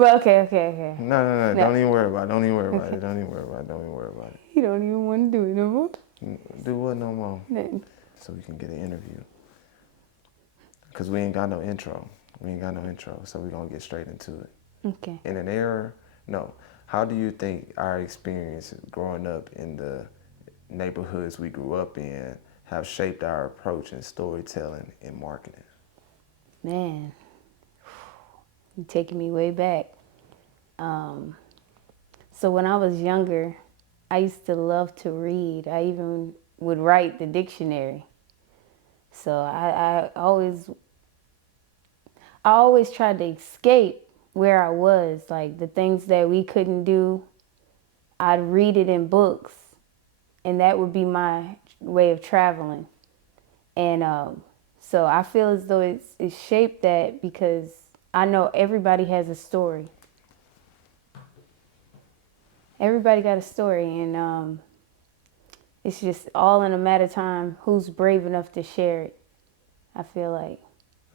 Well, okay. No. No. Don't even worry about it. Don't even worry about Okay. it. Don't even worry about it. Don't even worry about it. You don't even want to do it no more. Do what no more? Nothing. So we can get an interview. Because we ain't got no intro. We ain't got no intro. So we're going to get straight into it. Okay. In an era, no. How do you think our experience growing up in the neighborhoods we grew up in have shaped our approach in storytelling and marketing? Man, you're taking me way back. So when I was younger, I used to love to read. I even would write the dictionary. So I always tried to escape where I was, like the things that we couldn't do. I'd read it in books, and that would be my way of traveling. And so I feel as though it's shaped that because I know everybody has a story. Everybody got a story, and it's just all in a matter of time who's brave enough to share it. I feel like.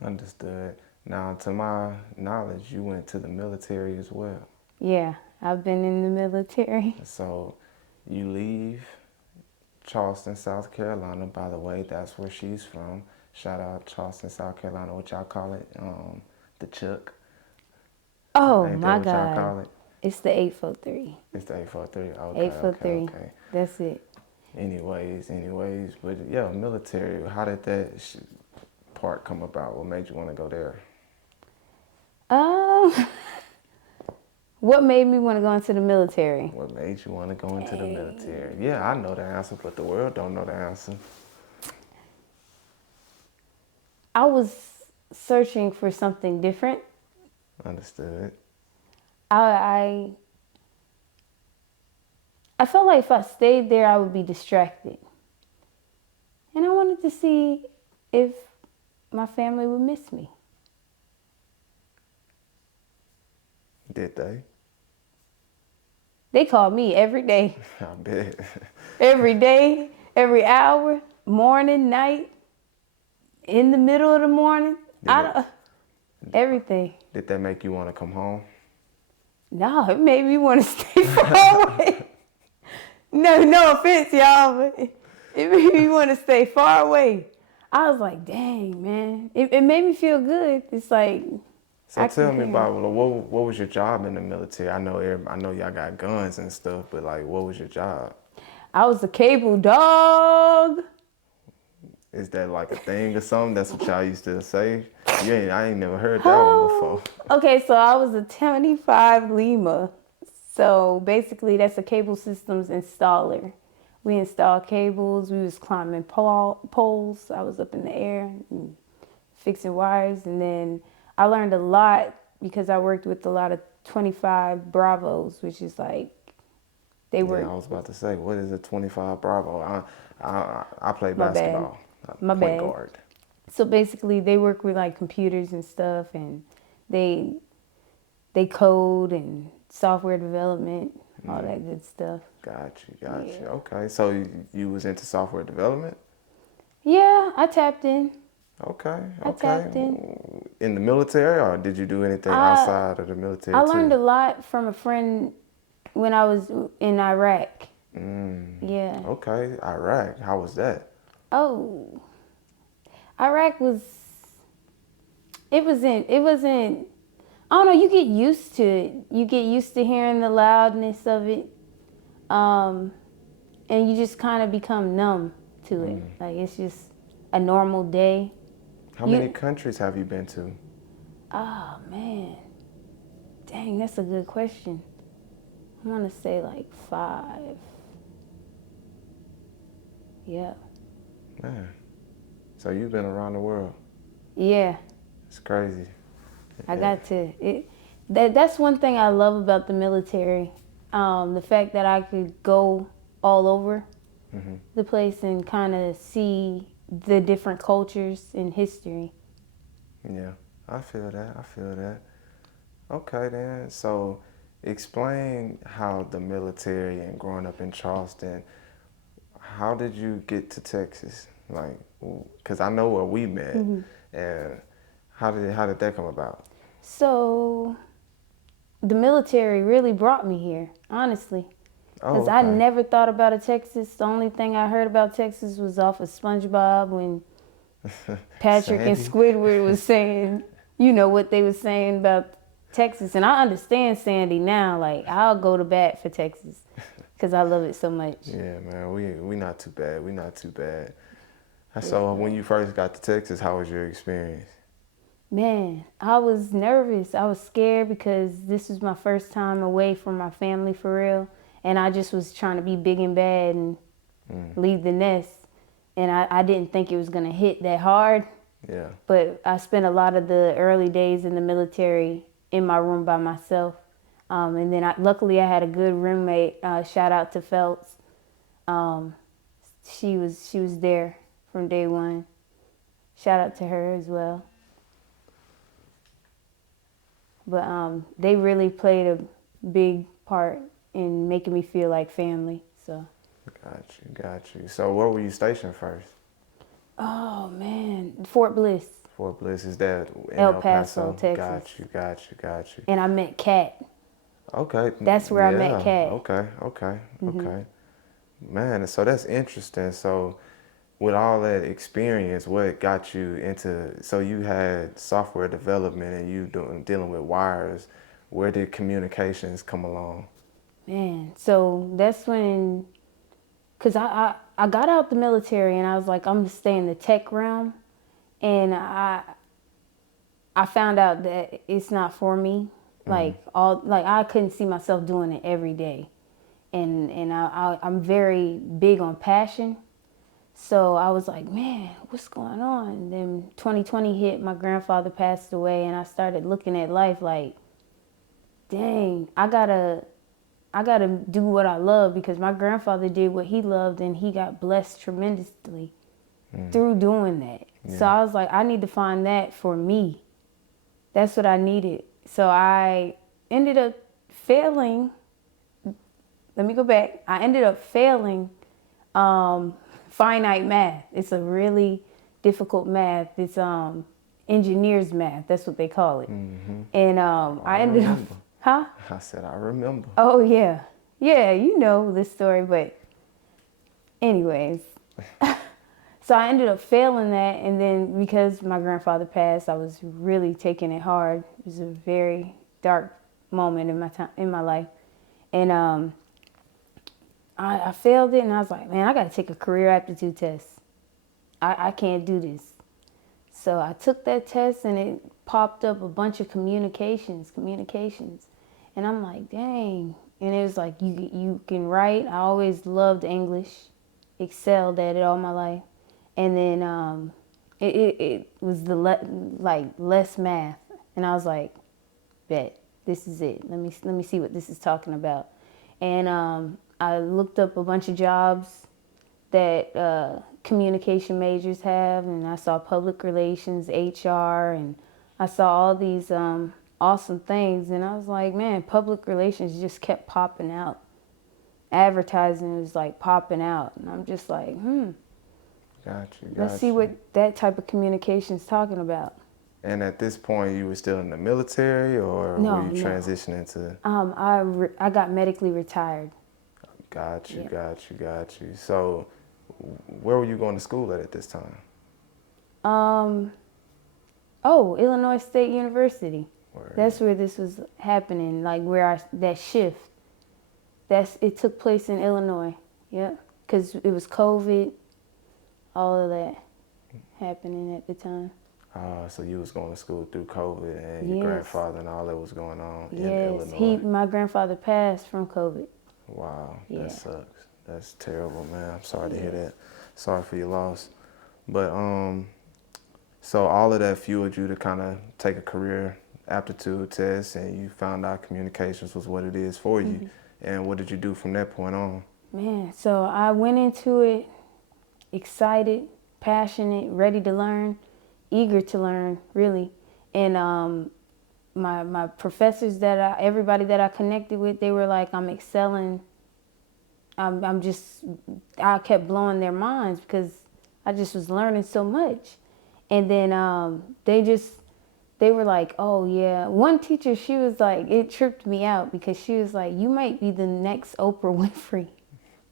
Understood. Now, to my knowledge, you went to the military as well. Yeah, I've been in the military. So you leave Charleston, South Carolina. By the way, that's where she's from. Shout out Charleston, South Carolina. What y'all call it? The Chuck. Oh Ain't that my what y'all God. call it? It's the 843. It's the 843. Okay, 843. okay. That's it. Anyways, but yeah, military. How did that part come about? What made you want to go there? Um, what made me want to go into the military? What made you want to go into the military? Yeah, I know the answer, but the world don't know the answer. I was searching for something different. Understood. I I felt like if I stayed there, I would be distracted. And I wanted to see if my family would miss me. Did they? They called me every day. I bet. Every day, every hour, morning, night, in the middle of the morning. Everything. Did that make you want to come home? No, it made me want to stay far away. No offense, y'all, but it made me want to stay far away. I was like, dang, man. It made me feel good. It's like, So tell me about what was your job in the military? I know y'all got guns and stuff, but like, what was your job? I was a cable dog. Is that like a thing or something? That's what y'all used to say? I ain't never heard that one before. Okay, so I was a 25 Lima. So basically that's a cable systems installer. We installed cables, we was climbing poles. I was up in the air and fixing wires, and then I learned a lot because I worked with a lot of 25 Bravos, which is like they were. Yeah, I was about to say, what is a 25 Bravo? I play My bad. basketball. My Point bad. guard. So basically they work with like computers and stuff, and they code and software development, all that good stuff. Got you. Okay, so you was into software development? Yeah, I tapped in. Okay. I tapped in. In the military, or did you do anything I outside of the military I too? learned a lot from a friend when I was in Iraq. Yeah. Okay, Iraq. How was that? Oh, Iraq was. It wasn't. I don't know. You get used to it. You get used to hearing the loudness of it, and you just kind of become numb to it. Like it's just a normal day. How many countries have you been to? Oh man, dang, that's a good question. I want to say like 5. Yeah. Man, so you've been around the world. Yeah. It's crazy. I got to. That's one thing I love about the military. The fact that I could go all over the place and kind of see the different cultures and history. Yeah, I feel that. Okay then, so explain how the military and growing up in Charleston, how did you get to Texas? Like, because I know where we met, and how did that come about? So the military really brought me here, honestly. Oh, Because I okay. never thought about a Texas. The only thing I heard about Texas was off of SpongeBob when Patrick and Sandy. Squidward was saying, you know, what they were saying about Texas. And I understand Sandy now. Like, I'll go to bat for Texas because I love it so much. Yeah, man, we not too bad. We not too bad. Yeah. So when you first got to Texas, how was your experience? Man, I was nervous. I was scared because this was my first time away from my family for real. And I just was trying to be big and bad and leave the nest. And I didn't think it was going to hit that hard. Yeah. But I spent a lot of the early days in the military in my room by myself. And then luckily I had a good roommate. Shout out to Phelps. She was there from day one. Shout out to her as well. But they really played a big part in making me feel like family. So. Got you. So where were you stationed first? Oh man, Fort Bliss, Fort Bliss, is that in El El Paso, Paso? Texas. Got you. And I met Kat. Okay. That's where I met Kat. Okay. Man, so that's interesting. So with all that experience, what got you into, so you had software development and you dealing with wires. Where did communications come along? Man, so that's when, cause I got out the military and I was like, I'm gonna stay in the tech realm, and I found out that it's not for me. Like I couldn't see myself doing it every day, and I'm very big on passion. So I was like, man, what's going on? And then 2020 hit, my grandfather passed away, and I started looking at life like, dang, I gotta do what I love, because my grandfather did what he loved and he got blessed tremendously through doing that. Yeah. So I was like, I need to find that for me. That's what I needed. So I ended up failing. Let me go back. I ended up failing finite math. It's a really difficult math. It's engineer's math. That's what they call it. And I ended up, remember. huh? I said, I remember. Oh yeah, yeah. You know this story, but anyways. So I ended up failing that, and then because my grandfather passed, I was really taking it hard. It was a very dark moment in my life, and I failed it, and I was like, man, I got to take a career aptitude test. I can't do this. So I took that test, and it popped up a bunch of communications, and I'm like, dang. And it was like, you can write. I always loved English, excelled at it all my life. And then it was less math, and I was like, bet this is it. Let me see what this is talking about. And I looked up a bunch of jobs that communication majors have, and I saw public relations, HR, and I saw all these awesome things, and I was like, man, public relations just kept popping out. Advertising was like popping out, and I'm just like, Got let's see you. what that type of communication is talking about. And at this point, you were still in the military, or No, were you no. transitioning to? I got medically retired. Got you. Yeah. So, where were you going to school at this time? Illinois State University. Word. That's where this was happening. Like that shift. It took place in Illinois. Yep. Because it was COVID. All of that happening at the time. So you was going to school through COVID, and your Yes. grandfather and all that was going on in Yes. Illinois. My grandfather passed from COVID. Wow, Yeah. that sucks. That's terrible, man. I'm sorry to hear that. Sorry for your loss. But so all of that fueled you to kind of take a career aptitude test, and you found out communications was what it is for you. And what did you do from that point on? Man, so I went into it excited, passionate, ready to learn, eager to learn, really. And my professors everybody that I connected with, they were like, I'm excelling. I kept blowing their minds because I just was learning so much. And then they just they were like, oh yeah. One teacher, she was like, it tripped me out because she was like, you might be the next Oprah Winfrey.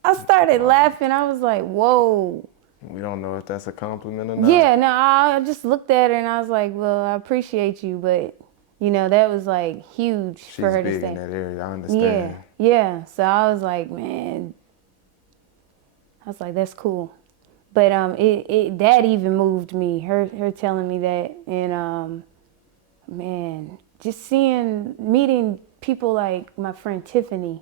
I started Wow. laughing. I was like, whoa. We don't know if that's a compliment or not. Yeah, no, I just looked at her and I was like, well, I appreciate you, but you know, that was like huge for She's her to big in say. that area. I Yeah, understand. yeah. So I was like, man, I was like, that's cool. But it that even moved me. Her telling me that, and man, just meeting people like my friend Tiffany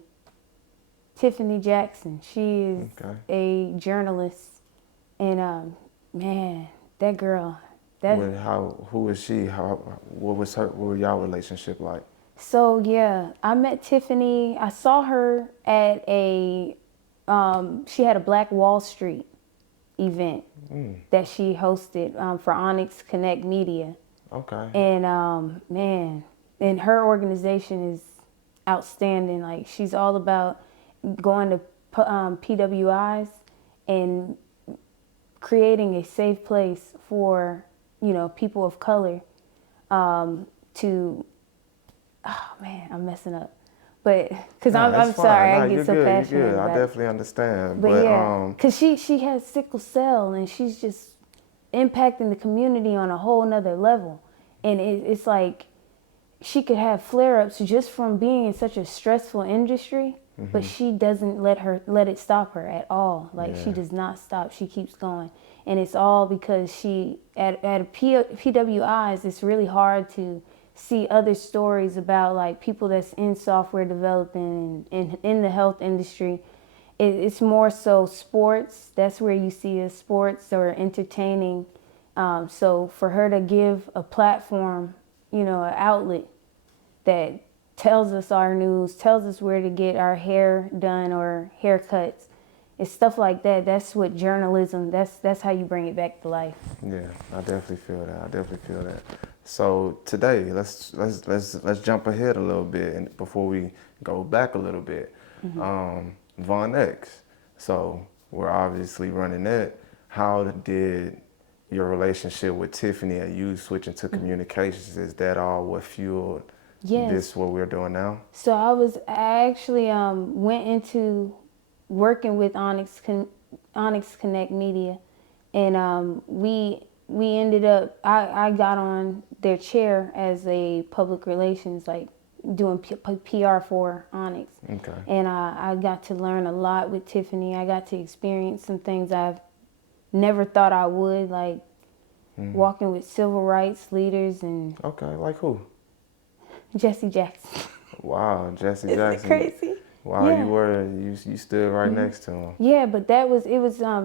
Jackson. She is Okay. a journalist, and man, that girl, that Who is she? What were y'all relationship like? so yeah. I met Tiffany. I saw her at she had a Black Wall Street event that she hosted for Onyx Connect Media. Okay. And man, and her organization is outstanding. Like she's all about going to PWIs and creating a safe place for people of color to. Oh man, I'm messing up, but because Nah, it's I'm fine. sorry, I Nah, get you're so good. You're passionate good. I about it. definitely understand. But But yeah, because she has sickle cell and she's just impacting the community on a whole nother level, and it's like she could have flare-ups just from being in such a stressful industry, but she doesn't let it stop her at all. Like she yeah, does not stop. She keeps going. And it's all because she at PWIs it's really hard to see other stories about like people that's in software development and in the health industry. It's more so sports. That's where you see it, sports or entertaining. So for her to give a platform, an outlet that tells us our news, tells us where to get our hair done or haircuts. It's stuff like that. That's what journalism. That's how you bring it back to life. yeah. I definitely feel that. I definitely feel that. So today, let's jump ahead a little bit, and before we go back a little bit, Von X. So we're obviously running that. How did your relationship with Tiffany and you switching to communications, is that all what fueled Yes. this what we're doing now? So I actually went into working with Onyx Connect Media, and we ended up I got on their chair as a public relations, like doing PR for Onyx, Okay. and I got to learn a lot with Tiffany. I got to experience some things I've never thought I would, like walking with civil rights leaders and Okay, like who? Jesse Jackson. Wow, Jesse Isn't it Jackson. crazy? Wow, Yeah. you stood right next to him. Yeah, but it was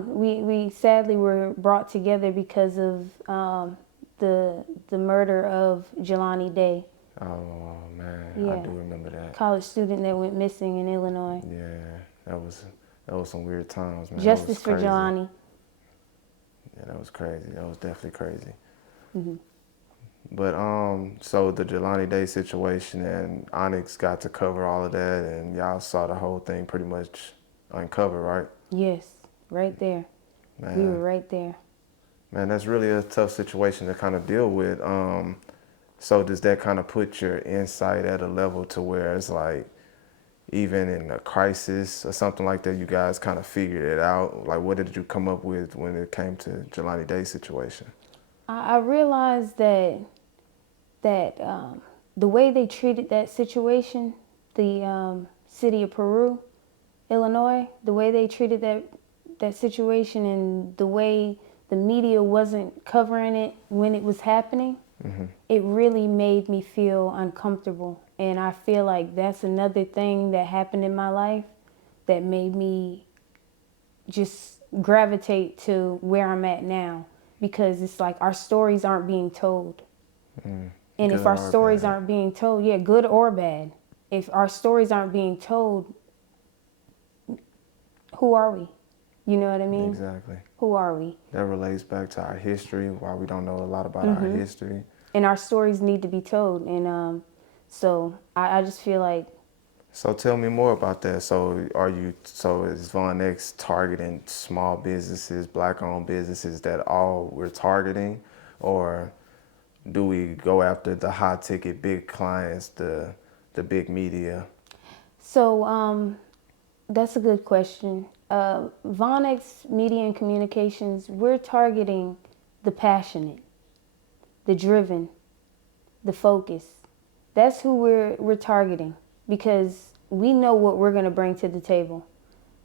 we sadly were brought together because of the murder of Jelani Day. Oh man, I Yeah. do remember that. College student that went missing in Illinois. Yeah, that was that was some weird times, man. That was Justice for crazy. Jelani. Yeah, that was crazy. That was definitely crazy. But so the Jelani Day situation and Onyx got to cover all of that, and y'all saw the whole thing pretty much uncover, right? Yes, right there. We were Man, right there. man, that's really a tough situation to kind of deal with. So does that kind of put your insight at a level to where it's like, even in a crisis or something like that, you guys kind of figured it out? Like, what did you come up with when it came to Jelani Day's situation? I realized that the way they treated that situation, the city of Peru, Illinois, the way they treated that situation and the way the media wasn't covering it when it was happening, it really made me feel uncomfortable. And I feel like that's another thing that happened in my life that made me just gravitate to where I'm at now, because it's like our stories aren't being told. And if Good our or stories bad? aren't being told, yeah, good or bad, if our stories aren't being told, who are we? You know what I mean? Exactly. Who are we? That relates back to our history, why we don't know a lot about our history. And our stories need to be told. And so I just feel like, So tell me more about that. So is Von X targeting small businesses, black owned businesses, that all we're targeting? Or do we go after the high ticket, big clients, the big media? So that's a good question. Vonex Media and Communications, we're targeting the passionate, the driven, the focus. That's who we're targeting because we know what we're going to bring to the table,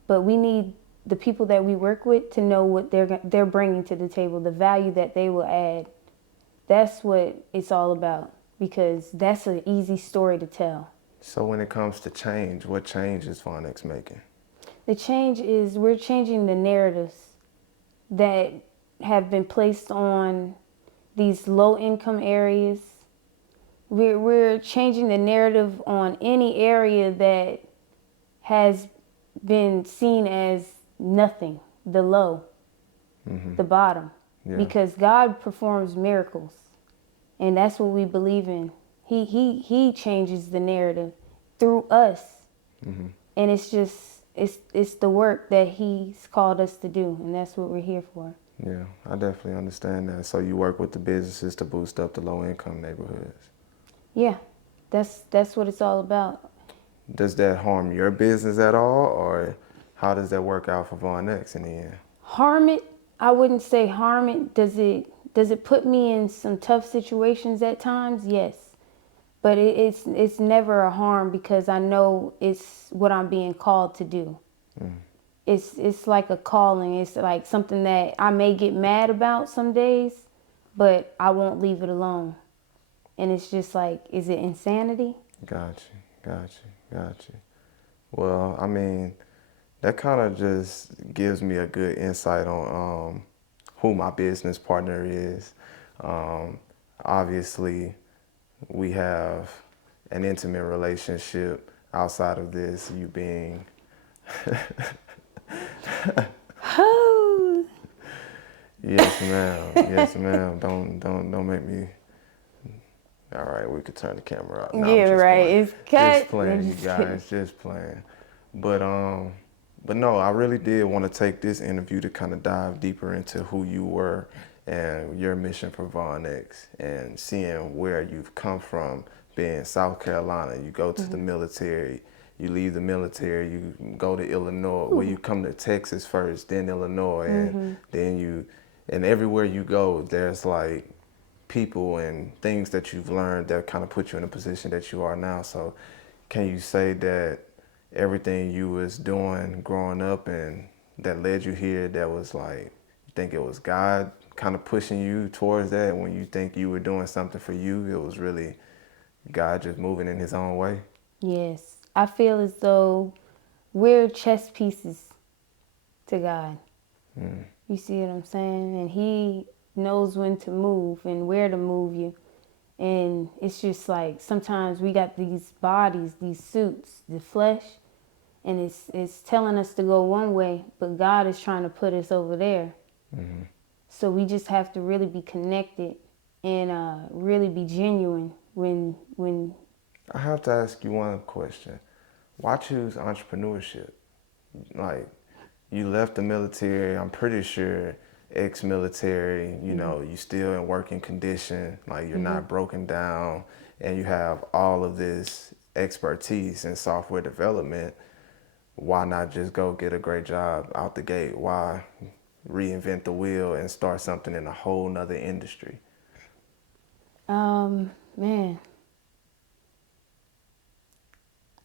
but we need the people that we work with to know what they're bringing to the table, the value that they will add. That's what it's all about because that's an easy story to tell. So when it comes to change, what change is Phonics making? The change is we're changing the narratives that have been placed on these low income areas. We're changing the narrative on any area that has been seen as nothing, the low, the bottom, Yeah. because God performs miracles, and that's what we believe in. He changes the narrative through us, and it's the work that He's called us to do, and that's what we're here for. Yeah, I definitely understand that. So you work with the businesses to boost up the low income neighborhoods. Yeah, that's what it's all about. Does that harm your business at all, or how does that work out for Von X in the end? Harm it? I wouldn't say harm it. Does it put me in some tough situations at times? Yes. But it's never a harm because I know it's what I'm being called to do. It's like a calling. It's like something that I may get mad about some days, but I won't leave it alone. And it's just like, is it insanity? Got you. Well, I mean, that kind of just gives me a good insight on who my business partner is. Um, Obviously, we have an intimate relationship outside of this, you being Oh, yes ma'am, yes ma'am. Don't make me. All right, we could turn the camera off. No, I'm yeah, just right. playing. It's Just cut. No, playing, you just kidding. guys, just playing. But but no, I really did want to take this interview to kind of dive deeper into who you were and your mission for Von X and seeing where you've come from, being South Carolina. You go to the military, you leave the military, you go to Illinois, well, you come to Texas first, then Illinois, and then and everywhere you go, there's like people and things that you've learned that kind of put you in a position that you are now. So can you say that everything you was doing growing up and that led you here, that was like, you think it was God kind of pushing you towards that? When you think you were doing something for you, it was really God just moving in his own way? Yes. I feel as though we're chess pieces to God. You see what I'm saying? And He knows when to move and where to move you. And it's just like sometimes we got these bodies, these suits, the flesh, and it's telling us to go one way, but God is trying to put us over there. So we just have to really be connected and really be genuine when. I have to ask you one question. Why choose entrepreneurship? Like, you left the military, I'm pretty sure ex-military, you know, you still in working condition, like you're not broken down, and you have all of this expertise in software development. Why not just go get a great job out the gate? Why reinvent the wheel and start something in a whole nother industry? Man,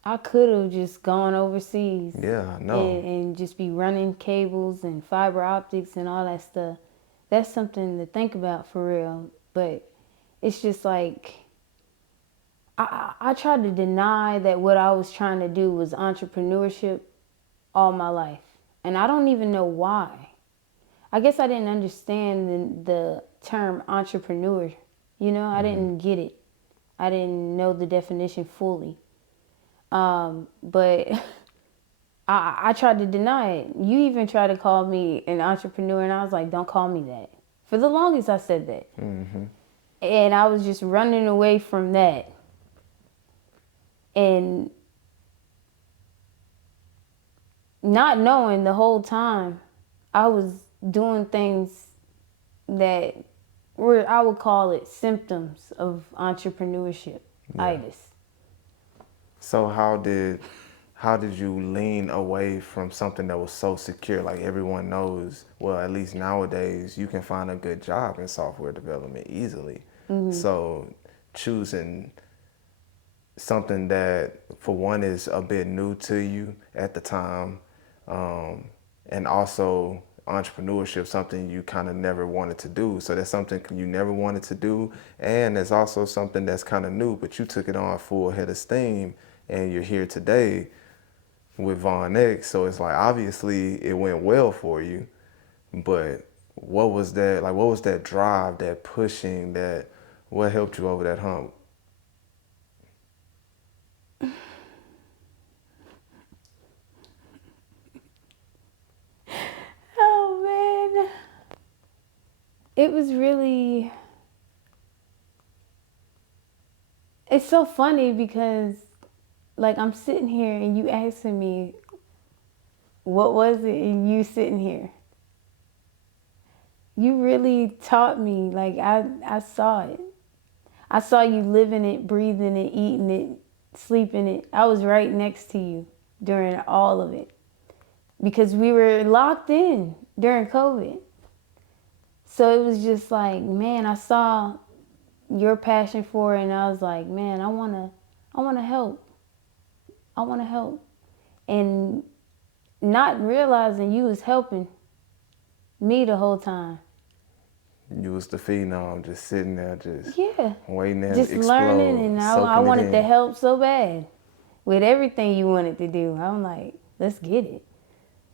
I could have just gone overseas Yeah, I know. and just be running cables and fiber optics and all that stuff. That's something to think about for real. But it's just like I tried to deny that what I was trying to do was entrepreneurship all my life. And I don't even know why. I guess I didn't understand the term entrepreneur. You know, I didn't get it. I didn't know the definition fully. But I tried to deny it. You even tried to call me an entrepreneur, and I was like, don't call me that. For the longest, I said that. And I was just running away from that. And not knowing the whole time, I was doing things that or I would call it symptoms of entrepreneurship. Yeah. Itis. So how did you lean away from something that was so secure? Like everyone knows, well, at least nowadays, you can find a good job in software development easily. So choosing something that, for one, is a bit new to you at the time, um, and also entrepreneurship, something you kind of never wanted to do. So that's something you never wanted to do, and it's also something that's kind of new, but you took it on full head of steam, and you're here today with Von X. So it's like obviously it went well for you, but what was that like? What was that drive, that pushing, that what helped you over that hump? Oh man. It was really, it's so funny because like I'm sitting here and you asking me what was it, and you sitting here. You really taught me. Like I saw it. I saw you living it, breathing it, eating it, sleeping it. I was right next to you during all of it because we were locked in during COVID. So it was just like, man, I saw your passion for it, and I was like, man, I wanna help. I wanna help. And not realizing you was helping me the whole time. You was the phenom, just sitting there, just Yeah. waiting to Just learning, explode, and I soaking it wanted to in. help so bad with everything you wanted to do. I'm like, let's get it.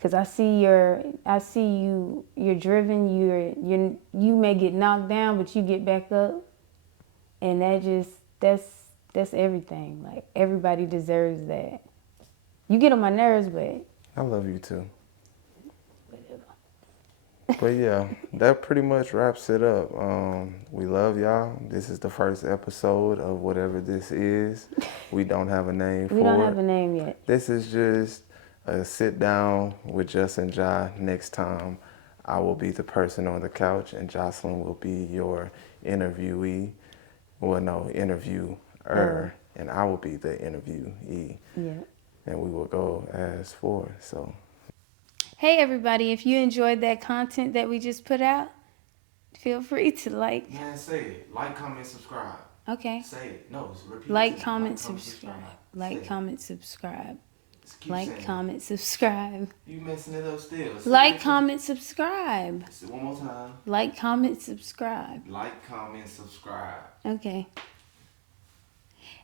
Cause I see you're driven. You may get knocked down, but you get back up, and that's that's everything. Like everybody deserves that. You get on my nerves, but I love you too. whatever. But yeah, that pretty much wraps it up. We love y'all. This is the first episode of whatever this is. We don't have a name We don't for have it. a name yet. This is just a sit down with Just and Jah. Next time, I will be the person on the couch, and Jocelyn will be your interviewee. Well, no, interviewer, and I will be the interviewee, Yeah. and we will go as four. So, Hey everybody, if you enjoyed that content that we just put out, feel free to like. man, say it. Like, comment, subscribe. Okay. Say it. No, repeat it. Like, comment, subscribe. Like, comment, subscribe. Like, comment, subscribe. You messing it up still. Like, comment, subscribe. Say it one more time. Like, comment, subscribe. Like, comment, subscribe. Okay.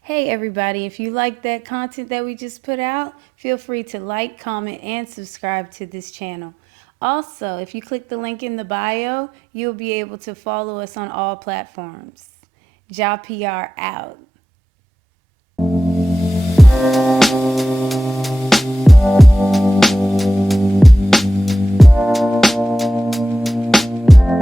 Hey everybody, if you like that content that we just put out, feel free to like, comment, and subscribe to this channel. Also, if you click the link in the bio, you'll be able to follow us on all platforms. JahPR out.